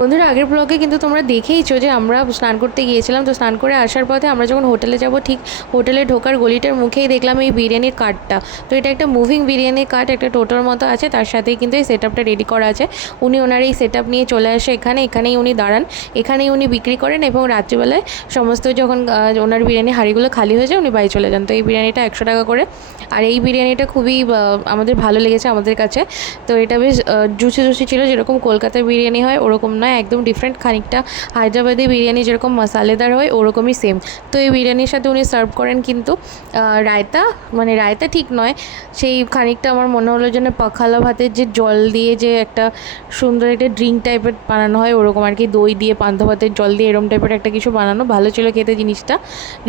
বন্ধুরা, আগের ব্লগে কিন্তু তোমরা দেখেইছো যে আমরা স্নান করতে গিয়েছিলাম। তো স্নান করে আসার পথে আমরা যখন হোটেলে যাব, ঠিক হোটেলে ঢোকার গলিটার মুখেই দেখলাম এই বিরিয়ানির কার্টটা। তো এটা একটা মুভিং বিরিয়ানির কার্ট, একটা টোটোর মতো আছে, তার সাথেই কিন্তু এই সেট আপটা রেডি করা আছে। উনি ওনার এই সেট আপ নিয়ে চলে আসে এখানেই উনি দাঁড়ান, এখানেই উনি বিক্রি করেন এবং রাত্রিবেলায় সমস্ত যখন ওনার বিরিয়ানি হাঁড়িগুলো খালি হয়ে যায় উনি বাড়ি চলে যান। তো এই বিরিয়ানিটা 100 টাকা করে, আর এই বিরিয়ানিটা খুবই আমাদের ভালো লেগেছে আমাদের কাছে। তো এটা বেশ জুসি জুসি ছিল, যেরকম কলকাতার বিরিয়ানি হয় ওরকম নয়, একদম ডিফারেন্ট, খানিকটা হায়দ্রাবাদি বিরিয়ানি যেরকম মশালেদার হয় ওরকমই সেম। তো এই বিরিয়ানির সাথে উনি সার্ভ করেন কিন্তু রায়তা, মানে রায়তা ঠিক নয়, সেই খানিকটা আমার মনে হলো যেন পাখালা ভাতের যে জল দিয়ে যে একটা সুন্দর একটা ড্রিঙ্ক টাইপের বানানো হয় ওরকম আর কি, দই দিয়ে পান্তা ভাতের জল দিয়ে এরকম টাইপের একটা কিছু বানানো। ভালো ছিল খেতে, জিনিসটা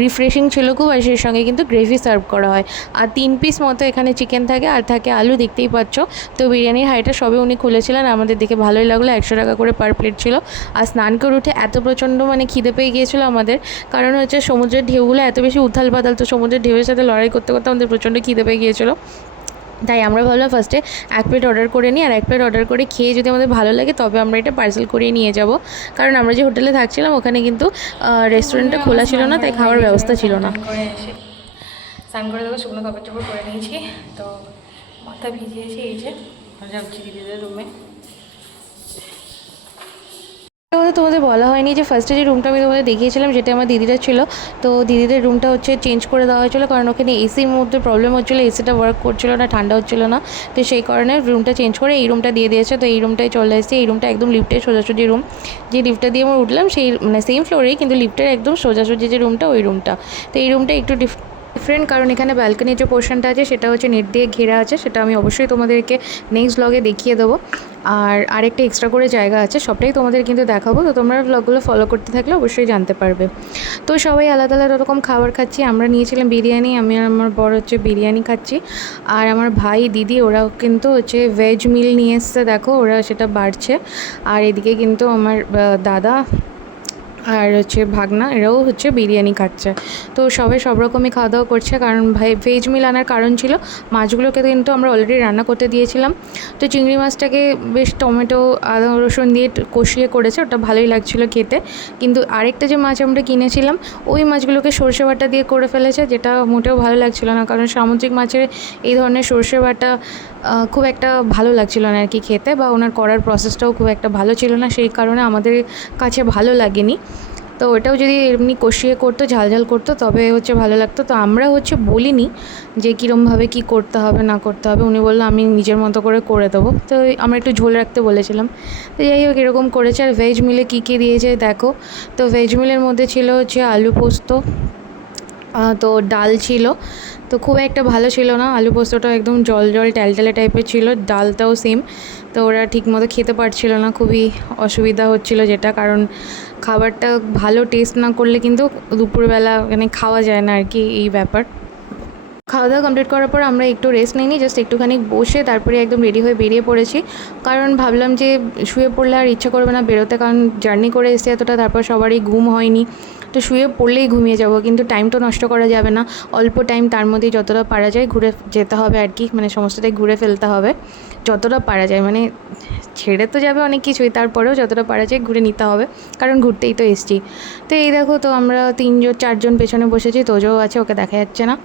রিফ্রেশিং ছিল খুব, আর সেই সঙ্গে কিন্তু গ্রেভি সার্ভ করা হয়। আর 3 পিস মতো এখানে চিকেন থাকে, আর থাকে আলু, দেখতেই পাচ্ছ। তো বিরিয়ানির হাঁড়িটা সবে উনি খুলেছিলেন, আমাদের দেখে ভালোই লাগলো। 100 টাকা করে পার প্লেট ছিল। আর স্নান করে উঠে এত প্রচণ্ড মানে খিদে পেয়ে গিয়েছিলো আমাদের, কারণ হচ্ছে সমুদ্রের ঢেউগুলো এত বেশি উথাল পাতাল, তো সমুদ্রের ঢেউয়ের সাথে লড়াই করতে করতে আমাদের প্রচণ্ড খিদে পেয়ে গিয়েছিলো। তাই আমরা ভাবলাম ফার্স্টে 1 প্লেট অর্ডার করে নিই, আর 1 প্লেট অর্ডার করে খেয়ে যদি আমাদের ভালো লাগে তবে আমরা এটা পার্সেল করিয়ে নিয়ে যাব। কারণ আমরা যে হোটেলে থাকছিলাম ওখানে কিন্তু রেস্টুরেন্টটা খোলা ছিল না, তাই খাওয়ার ব্যবস্থা ছিল না। স্নান করে দেখো শুকনো কাপড় চোপড় করে নিয়েছি, তো মাথা ভিজিয়েছি, এই যে যাচ্ছি দিদিদের রুমে। তোমাদের বলা হয়নি যে ফার্স্টে যে রুমটা আমি তোমাদের দেখিয়েছিলাম যেটা আমার দিদিরা ছিল, তো দিদিদের রুমটা হচ্ছে চেঞ্জ করে দেওয়া হয়েছিলো, কারণ ওখানে এসির মধ্যে প্রবলেম হচ্ছিলো, এসিটা ওয়ার্ক করছিলো না, ঠান্ডা হচ্ছিলো না। তো সেই কারণে রুমটা চেঞ্জ করে এই রুমটা দিয়ে দিয়েছে। তো এই রুমটায় চলে এসেছি। এই রুমটা একদম লিফটের সোজাসুজি রুম, যে লিফটটা দিয়ে আমরা উঠলাম সেই মানে সেম ফ্লোরেই, কিন্তু লিফটের একদম সোজাসুজি যে রুমটা ওই রুমটা। তো এই রুমটা একটু ডিফারেন্ট, কারণ এখানে ব্যালকনির যে পোর্শনটা আছে সেটা হচ্ছে নেট দিয়ে ঘেরা আছে, সেটা আমি অবশ্যই তোমাদেরকে নেক্সট ব্লগে দেখিয়ে দেবো। আর আরেকটা এক্সট্রা করে জায়গা আছে, সবটাই তোমাদের কিন্তু দেখাবো। তো তোমরা ব্লগগুলো ফলো করতে থাকলে অবশ্যই জানতে পারবে। তো সবাই আলাদা আলাদা রকম খাবার খাচ্ছি। আমরা নিয়েছিলাম বিরিয়ানি, আমি আর আমার বর হচ্ছে বিরিয়ানি খাচ্ছি, আর আমার ভাই দিদি ওরাও কিন্তু হচ্ছে ভেজ মিল নিয়ে এসছে, দেখো ওরা সেটা বাড়ছে। আর এদিকে কিন্তু আমার দাদা আর হচ্ছে ভাগনা, এরাও হচ্ছে বিরিয়ানি খাচ্ছে। তো সবাই সব রকমই খাওয়া দাওয়া করছে, কারণ ভেজ মিল আনার কারণ ছিল মাছগুলোকে কিন্তু আমরা অলরেডি রান্না করতে দিয়েছিলাম। তো চিংড়ি মাছটাকে বেশ টমেটো আদা রসুন দিয়ে কষিয়ে করেছে, ওটা ভালোই লাগছিলো খেতে। কিন্তু আরেকটা যে মাছ আমরা কিনেছিলাম ওই মাছগুলোকে সর্ষে বাটা দিয়ে করে ফেলেছে, যেটা মোটেও ভালো লাগছিলো না, কারণ সামুদ্রিক মাছের এই ধরনের সর্ষে বাটা খুব একটা ভালো লাগছিল না আর কি খেতে, বা ওনার করার প্রসেসটাও খুব একটা ভালো ছিল না, সেই কারণে আমাদের কাছে ভালো লাগেনি। তো ওটাও যদি এমনি কষিয়ে করতো, ঝাল ঝাল করতো, তবে হচ্ছে ভালো লাগতো। তো আমরা হচ্ছে বলিনি যে কীরমভাবে কী করতে হবে না করতে হবে, উনি বললো আমি নিজের মতো করে দেবো। তো আমরা একটু ঝোল রাখতে বলেছিলাম। তো যাই হোক এরকম করেছে। আর ভেজ মিলে কী কী দিয়েছে দেখো। তো ভেজ মিলের মধ্যে ছিল হচ্ছে আলু পোস্ত, তো ডাল ছিল, তো খুব একটা ভালো ছিল না, আলু পোস্তটা একদম জল জল ট্যালট্যালে টাইপের ছিল, ডালটাও সেম। তো ওরা ঠিকমতো খেতে পারছিল না, খুবই অসুবিধা হচ্ছিল যেটা, কারণ খাবারটা ভালো টেস্ট না করলে কিন্তু দুপুরবেলা মানে খাওয়া যায় না আর কি, এই ব্যাপার। খাওয়া দাওয়া কমপ্লিট করার পর আমরা একটু রেস্ট নিইনি, জাস্ট একটুখানি বসে তারপরে একদম রেডি হয়ে বেরিয়ে পড়েছি। কারণ ভাবলাম যে শুয়ে পড়লে আর ইচ্ছা করবে না বেরোতে, কারণ জার্নি করে এসে এতটা, তারপর সবারই ঘুম হয়নি, তো শুয়ে পড়লেই ঘুমিয়ে যাব, কিন্তু টাইমটা নষ্ট করা যাবে না। অল্প টাইম, তার মধ্যেই যতটা পারা যায় ঘুরে যেতে হবে আর কি, মানে সমস্তটাই ঘুরে ফেলতে হবে যতটা পারা যায়, মানে ছেড়ে তো যাবে অনেক কিছুই, তারপরেও যতটা পারা যায় ঘুরে নিতে হবে, কারণ ঘুরতেই তো এসছি। তো এই দেখো, তো আমরা 3-4জন পেছনে বসেছি, তোজও আছে, ওকে দেখা যাচ্ছে না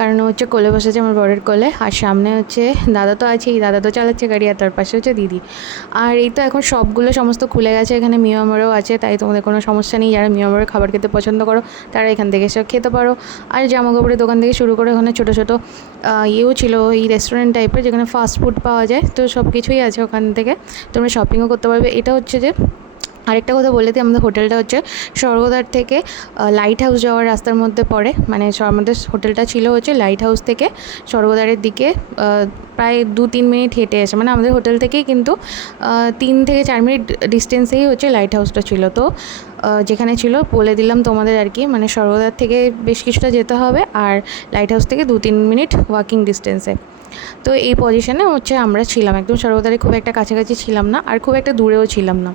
কারণ হচ্ছে কোলে বসেছে আমার বরের কোলে, আর সামনে হচ্ছে দাদা তো আছেই, দাদা তো চালাচ্ছে গাড়ি, আর তার পাশে হচ্ছে দিদি। আর এই তো এখন সবগুলো সমস্ত খুলে গেছে, এখানে মিয়ামারও আছে, তাই তোমাদের কোনো সমস্যা নেই। যারা মিয়ামারের খাবার খেতে পছন্দ করো তারা এখান থেকে সব খেতে পারো। আর জামা কাপড়ের দোকান থেকে শুরু করে ওখানে ছোটো ছোটো ইয়েও ছিল, এই রেস্টুরেন্ট টাইপের যেখানে ফাস্ট ফুড পাওয়া যায়, তো সব কিছুই আছে ওখান থেকে, তোমরা শপিংও করতে পারবে। এটা হচ্ছে যে আরেকটা কথা বলে দিই, আমাদের হোটেলটা হচ্ছে স্বর্গদ্বার থেকে লাইট হাউস যাওয়ার রাস্তার মধ্যে পড়ে, মানে আমাদের হোটেলটা ছিল হচ্ছে লাইট হাউস থেকে স্বর্গদ্বারের দিকে প্রায় 2-3 মিনিট হেঁটে এসে, মানে আমাদের হোটেল থেকেই কিন্তু 3 থেকে 4 মিনিট ডিস্টেন্সেই হচ্ছে লাইট হাউসটা ছিল। তো যেখানে ছিল বলে দিলাম তোমাদের আর কি, মানে স্বর্গদ্বার থেকে বেশ কিছুটা যেতে হবে, আর লাইট হাউস থেকে 2-3 মিনিট ওয়াকিং ডিস্টেন্সে। তো এই পজিশনে হচ্ছে আমরা ছিলাম, একদম স্বর্গদ্বারে খুব একটা কাছাকাছি ছিলাম না, আর খুব একটা দূরেও ছিলাম না।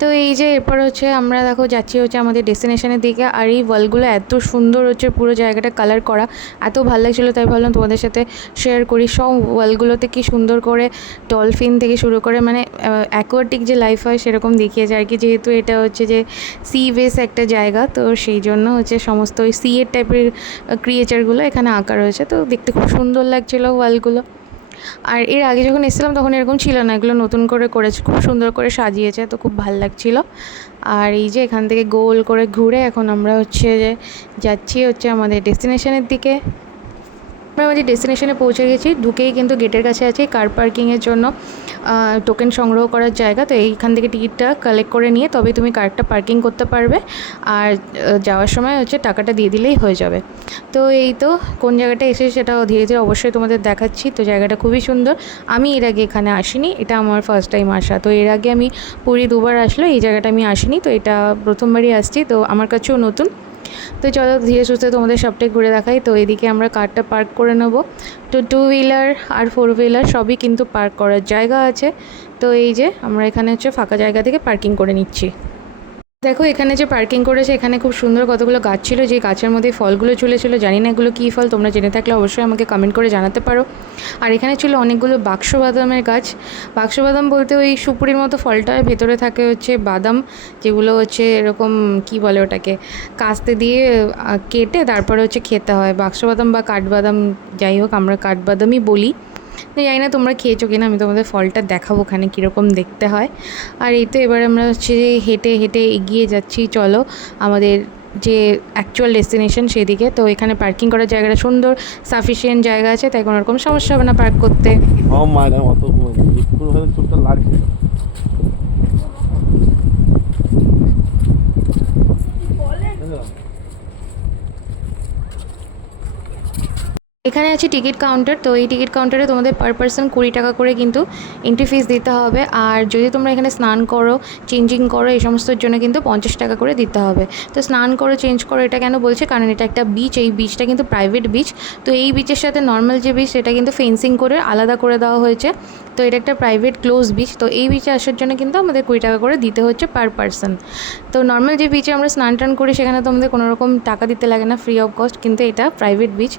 তো এই যে এরপর হচ্ছে আমরা দেখো যাচ্ছি হচ্ছে আমাদের ডেস্টিনেশনের দিকে। আর এই ওয়ালগুলো এত সুন্দর হচ্ছে, পুরো জায়গাটা কালার করা, এত ভালো লাগছিলো, তাই ভাবলাম তোমাদের সাথে শেয়ার করি। সব ওয়ালগুলোতে কি সুন্দর করে ডলফিন থেকে শুরু করে মানে অ্যাকোয়াটিক যে লাইফ হয় সেরকম দেখিয়েছে আর কি। যেহেতু এটা হচ্ছে যে সি বেস একটা জায়গা, তো সেই জন্য হচ্ছে সমস্ত ওই সি এর টাইপের ক্রিয়েচারগুলো এখানে আঁকা রয়েছে। তো দেখতে খুব সুন্দর লাগছিলো ওয়ালগুলো। আর এর আগে যখন এসেছিলাম তখন এরকম ছিল না, এগুলো নতুন করে করেছে, খুব সুন্দর করে সাজিয়েছে, তো খুব ভালো লাগছিলো। আর এই যে এখান থেকে গোল করে ঘুরে এখন আমরা হচ্ছে যে যাচ্ছি হচ্ছে আমাদের ডেস্টিনেশনের দিকে। আমরা আমাদের ডেস্টিনেশনে পৌঁছে গেছি। ঢুকেই কিন্তু গেটের কাছে আছে কার পার্কিংয়ের জন্য টোকেন সংগ্রহ করার জায়গা। তো এইখান থেকে টিকিটটা কালেক্ট করে নিয়ে তবে তুমি কারটা পার্কিং করতে পারবে, আর যাওয়ার সময় হচ্ছে টাকাটা দিয়ে দিলেই হয়ে যাবে। তো এই তো কোন জায়গাটা এসে সেটা ধীরে ধীরে অবশ্যই তোমাদের দেখাচ্ছি। তো জায়গাটা খুবই সুন্দর। আমি এর আগে এখানে আসিনি, এটা আমার ফার্স্ট টাইম আসা। তো এর আগে আমি পুরী দুবার আসলো, এই জায়গাটা আমি আসিনি, তো এটা প্রথমবারই আসছি, তো আমার কাছেও নতুন। তো চলো ধীরে সুস্থে তোমাদের সবটাই ঘুরে দেখাই। তো এদিকে আমরা কারটা পার্ক করে নেব। তো 2 হুইলার আর 4 হুইলার সবই কিন্তু পার্ক করার জায়গা আছে। তো এই যে আমরা এখানে হচ্ছে ফাঁকা জায়গা থেকে পার্কিং করে নিচ্ছি। দেখো এখানে যে পার্কিং করেছে এখানে খুব সুন্দর কতগুলো গাছ ছিল, যে গাছের মধ্যে ফলগুলো ঝুলেছিল। জানি না এগুলো কী ফল, তোমরা জেনে থাকলে অবশ্যই আমাকে কমেন্ট করে জানাতে পারো। আর এখানে ছিল অনেকগুলো বাক্স বাদামের গাছ। বাক্স বাদাম বলতে ওই সুপুরির মতো ফলটা, ভেতরে থাকে হচ্ছে বাদাম, যেগুলো হচ্ছে এরকম কি বলে ওটাকে, কাস্তে দিয়ে কেটে তারপরে হচ্ছে খেতে হয়। বাক্স বাদাম বা কাঠবাদাম, যাই হোক আমরা কাঠবাদামই বলি। তো জানি না তোমরা খেয়েছো কিনা, আমি তোমাদের ফলটা দেখাবো ওখানে কীরকম দেখতে হয়। আর এই তো এবার আমরা হচ্ছে হেঁটে হেঁটে এগিয়ে যাচ্ছি, চলো আমাদের যে অ্যাকচুয়াল ডেস্টিনেশন সেদিকে। তো এখানে পার্কিং করার জায়গাটা সুন্দর, সাফিসিয়েন্ট জায়গা আছে, তাই কোনো রকম সমস্যা হবে না পার্ক করতে। লাগছে। এখানে আছে টিকিট কাউন্টার। তো এই টিকিট কাউন্টারে তোমাদের পার পার্সন 20 টাকা করে কিন্তু এন্ট্রি ফিস দিতে হবে। আর যদি তোমরা এখানে স্নান করো, চেঞ্জিং করো, এই সমস্তর জন্য কিন্তু 50 টাকা করে দিতে হবে। তো স্নান করো, চেঞ্জ করো এটা কেন বলছে, কারণ এটা একটা বিচ, এই বিচটা কিন্তু প্রাইভেট বিচ। তো এই বিচের সাথে নর্মাল যে বিচ সেটা কিন্তু ফেন্সিং করে আলাদা করে দেওয়া হয়েছে। তো এটা একটা প্রাইভেট ক্লোজ বিচ। তো এই বিচে আসার জন্য কিন্তু আমাদের 20 টাকা করে দিতে হচ্ছে পার পার্সন। তো নর্মাল যে বিচে আমরা স্নান টান করি সেখানে তো আমাদের কোনো রকম টাকা দিতে লাগে না, ফ্রি অফ কস্ট, কিন্তু এটা প্রাইভেট বিচ।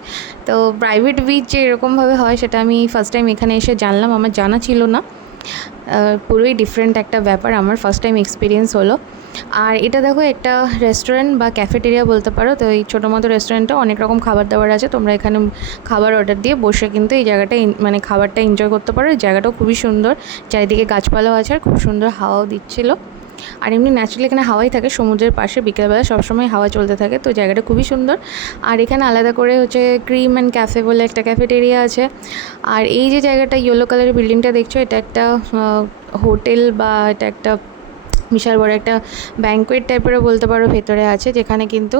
তো প্রাইভেট বিচ যে এরকমভাবে হয় সেটা আমি ফার্স্ট টাইম এখানে এসে জানলাম, আমার জানা ছিল না। পুরোই ডিফারেন্ট একটা ব্যাপার, আমার ফার্স্ট টাইম এক্সপিরিয়েন্স হলো। আর এটা দেখো একটা রেস্টুরেন্ট বা ক্যাফেটেরিয়া বলতে পারো। তো এই ছোটো মতো রেস্টুরেন্টে অনেক রকম খাবার দাবার আছে, তোমরা এখানে খাবার অর্ডার দিয়ে বসে কিন্তু এই জায়গাটা মানে খাবারটা এনজয় করতে পারো। এই জায়গাটাও খুবই সুন্দর, চারিদিকে গাছপালাও আছে আর খুব সুন্দর হাওয়াও দিচ্ছিলো। আর এমনি ন্যাচারালি এখানে হাওয়াই থাকে, সমুদ্রের পাশে বিকেলবেলা সবসময় হাওয়া চলতে থাকে। তো জায়গাটা খুবই সুন্দর। আর এখানে আলাদা করে হচ্ছে ক্রিম অ্যান্ড ক্যাফে বলে একটা ক্যাফেটেরিয়া আছে। আর এই যে জায়গাটা ইয়েলো কালারের বিল্ডিংটা দেখছো, এটা একটা হোটেল বা এটা একটা বিশাল বড় একটা ব্যাঙ্কোয়েট টাইপেরও বলতে পারো ভেতরে আছে, যেখানে কিন্তু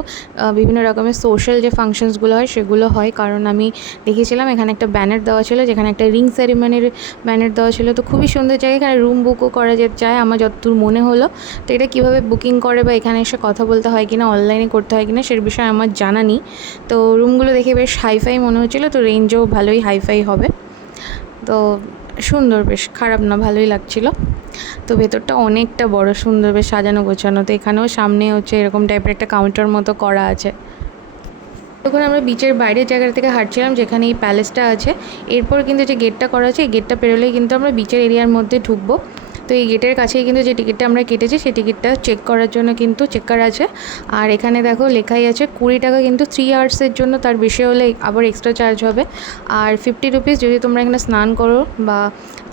বিভিন্ন রকমের সোশ্যাল যে ফাংশনসগুলো হয় সেগুলো হয়। কারণ আমি দেখেছিলাম এখানে একটা ব্যানার দেওয়া ছিল, যেখানে একটা রিং সেরিমনির ব্যানার দেওয়া ছিল। তো খুবই সুন্দর জায়গা, এখানে রুম বুকও করা যায় আমার যতদূর মনে হলো। তো এটা কীভাবে বুকিং করে বা এখানে এসে কথা বলতে হয় কিনা, অনলাইনে করতে হয় কিনা, সের বিষয়ে আমার জানা নেই। তো রুমগুলো দেখে বেশ হাইফাই মনে হচ্ছিলো, তো রেঞ্জও ভালোই হাইফাই হবে। তো সুন্দর, বেশ খারাপ না, ভালোই লাগছিলো। তো ভেতরটা অনেকটা বড়, সুন্দর, বেশ সাজানো গোছানো। তো এখানেও সামনে হচ্ছে এরকম টাইপের একটা কাউন্টার মতো করা আছে। তখন আমরা বিচের বাইরের জায়গা থেকে হাঁটছিলাম, যেখানে এই প্যালেসটা আছে। এরপর কিন্তু যে গেটটা করা আছে, এই গেটটা পেরোলেই কিন্তু আমরা বিচের এরিয়ার মধ্যে ঢুকবো। তো এই গেটের কাছেই কিন্তু যে টিকিটটা আমরা কেটেছি সেই টিকিটটা চেক করার জন্য কিন্তু চেকার আছে। আর এখানে দেখো লেখাই আছে 20 টাকা কিন্তু 3 আওয়ার্সের জন্য, তার বেশি হলে আবার এক্সট্রা চার্জ হবে। আর 50 রুপিস যদি তোমরা এখানে স্নান করো বা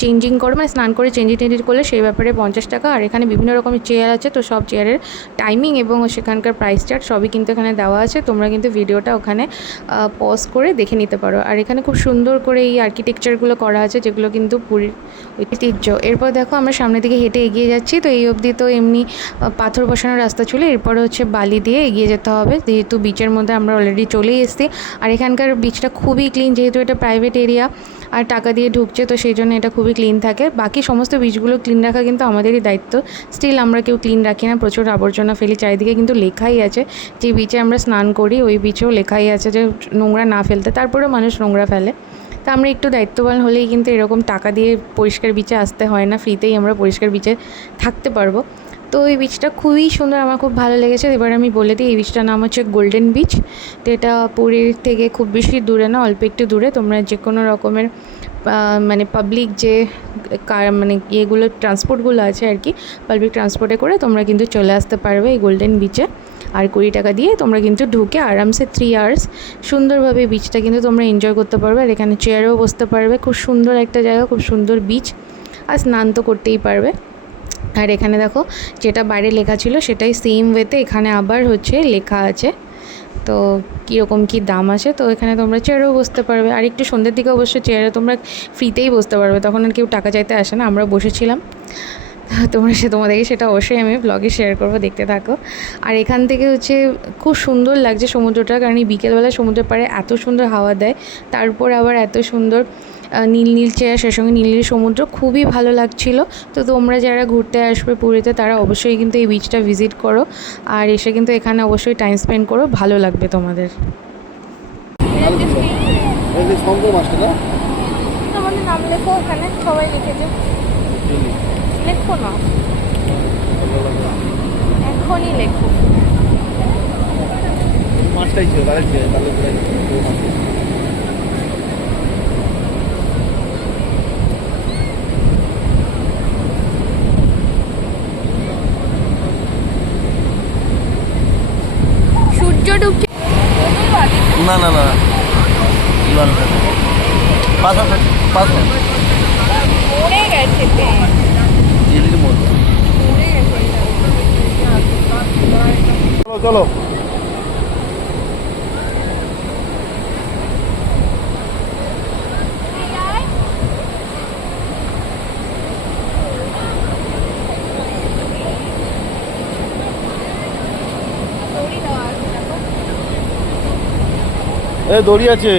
চেঞ্জিং করো, মানে স্নান করে চেঞ্জিং করলে সেই ব্যাপারে 50 টাকা। আর এখানে বিভিন্ন রকমের চেয়ার আছে, তো সব চেয়ারের টাইমিং এবং সেখানকার প্রাইস চার্ট সবই কিন্তু এখানে দেওয়া আছে। তোমরা কিন্তু ভিডিওটা ওখানে পজ করে দেখে নিতে পারো। আর এখানে খুব সুন্দর করে এই আর্কিটেকচারগুলো করা আছে, যেগুলো কিন্তু পুরীর ঐতিহ্য। এরপর দেখো আমরা সামনের দিকে হেঁটে এগিয়ে যাচ্ছি। তো এই অবধি তো এমনি পাথর বসানোর রাস্তা ছিল, এরপরে হচ্ছে বালি দিয়ে এগিয়ে যেতে হবে, যেহেতু বিচের মধ্যে আমরা অলরেডি চলেই এসেছি। আর এখানকার বিচটা খুবই ক্লিন, যেহেতু এটা প্রাইভেট এরিয়া আর টাকা দিয়ে ঢুকছে, তো সেই জন্য এটা খুবই ক্লিন থাকে। বাকি সমস্ত বিচগুলো ক্লিন রাখা কিন্তু আমাদেরই দায়িত্ব, স্টিল আমরা কেউ ক্লিন রাখি না, প্রচুর আবর্জনা ফেলি। চারিদিকে কিন্তু লেখাই আছে, যে বিচে আমরা স্নান করি ওই বিচেও লেখাই আছে যে নোংরা না ফেলতে, তারপরেও মানুষ নোংরা ফেলে। তা আমরা একটু দায়িত্ববান হলেই কিন্তু এরকম টাকা দিয়ে পরিষ্কার বিচে আসতে হয় না, ফ্রিতেই আমরা পরিষ্কার বিচে থাকতে পারবো। তো এই বিচটা খুবই সুন্দর, আমার খুব ভালো লেগেছে। এবার আমি বলে দিই, এই বিচটার নাম হচ্ছে গোল্ডেন বিচ। তো এটা পুরীর থেকে খুব বেশি দূরে না, অল্প একটু দূরে। তোমরা যে কোনো রকমের মানে পাবলিক যে মানে ইয়েগুলো ট্রান্সপোর্টগুলো আছে আর কি, পাবলিক ট্রান্সপোর্টে করে তোমরা কিন্তু চলে আসতে পারবে এই গোল্ডেন বিচে। আর 20 টাকা দিয়ে তোমরা কিন্তু ঢুকে আরামসে 3 আওয়ার্স সুন্দরভাবে বিচটা কিন্তু তোমরা এনজয় করতে পারবে। আর এখানে চেয়ারেও বসতে পারবে, খুব সুন্দর একটা জায়গা, খুব সুন্দর বিচ। আর স্নান তো করতেই পারবে। আর এখানে দেখো যেটা বাইরে লেখা ছিল সেটাই সেম ওয়েতে এখানে আবার হচ্ছে লেখা আছে, তো কীরকম কী দাম আছে। তো এখানে তোমরা চেয়ারেও বসতে পারবে। আর একটু সন্ধ্যের দিকে অবশ্য চেয়ারে তোমরা ফ্রিতেই বসতে পারবে, তখন আর কেউ টাকা চাইতে আসে না। আমরা বসেছিলাম, তোমাদেরকে সেটা অবশ্যই আমি ব্লগে শেয়ার করবো, দেখতে থাকো। আর এখান থেকে হচ্ছে খুব সুন্দর লাগছে সমুদ্রটা, কারণ এই বিকেলবেলা সমুদ্রের পাড়ে এত সুন্দর হাওয়া দেয়, তারপর আবার এত সুন্দর নীল নীল চেয়ার, সে সঙ্গে নীল নীল সমুদ্র, খুবই ভালো লাগছিল। তো তোমরা যারা ঘুরতে আসবে পুরীতে তারা অবশ্যই কিন্তু এই বিচটা ভিজিট করো, আর এসে কিন্তু এখানে অবশ্যই টাইম স্পেন্ড করো, ভালো লাগবে তোমাদের। আমাদের নাম লেখো ওখানে, সবাই লিখেছে। লেখো না, এখনই লেখো। মাছটাই ছিল তাহলে সূর্য ডুবছে না না না মরে গেছে, চলো চলো। দড়ি আছে।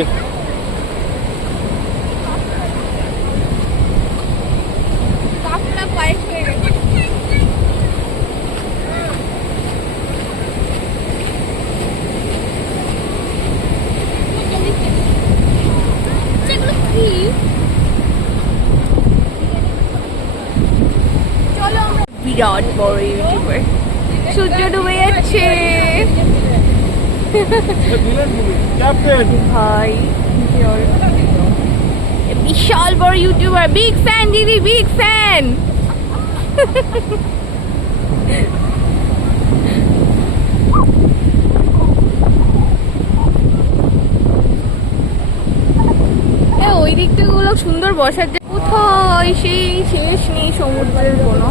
বিরাট বড় ইউটিউবার, সূর্য ডুবে যাচ্ছে ভাই, বিশাল বড় ইউটিউবার, বিগ ফ্যান দিদি, বিগ ফ্যান। ওই দিক থেকে গুলো সুন্দর বসার, কোথায় সেই শেষ নেই সমুদ্রের কোনো।